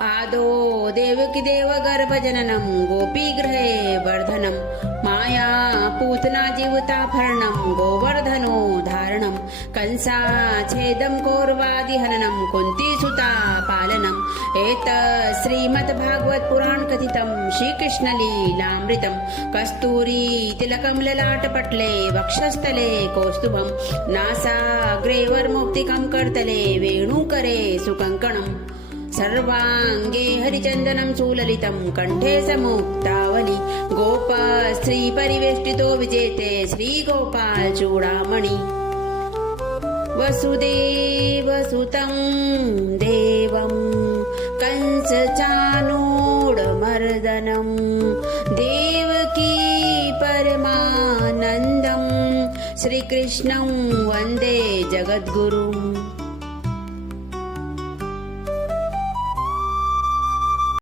आदो देवकी देव गर्भजननं गोपीगृहे वर्धनं माया पूतना जीविताभरणं गोवर्धनो धारणं कंसाच्छेदं कौरवादिहननं कुन्तीसुता पालनम् एतत् श्रीमद्भागवत पुराण कथितं श्रीकृष्णलीलामृतं कस्तूरी तिलकं ललाटपटले वक्षस्थले कौस्तुभं नासाग्रे वरमौक्तिकं करतले वेणुकरे सुकङ्कणम् सर्वांगे हरिचन्दनं सुललितं कंठे समुक्तावली गोपस्त्री परिवेष्टितो विजेते श्रीगोपाल चूडामणि वसुदेवसुतं देवं कंसचाणूरमर्दनं देवकी परमानन्दं श्रीकृष्णं वन्दे जगद्गुरुम्।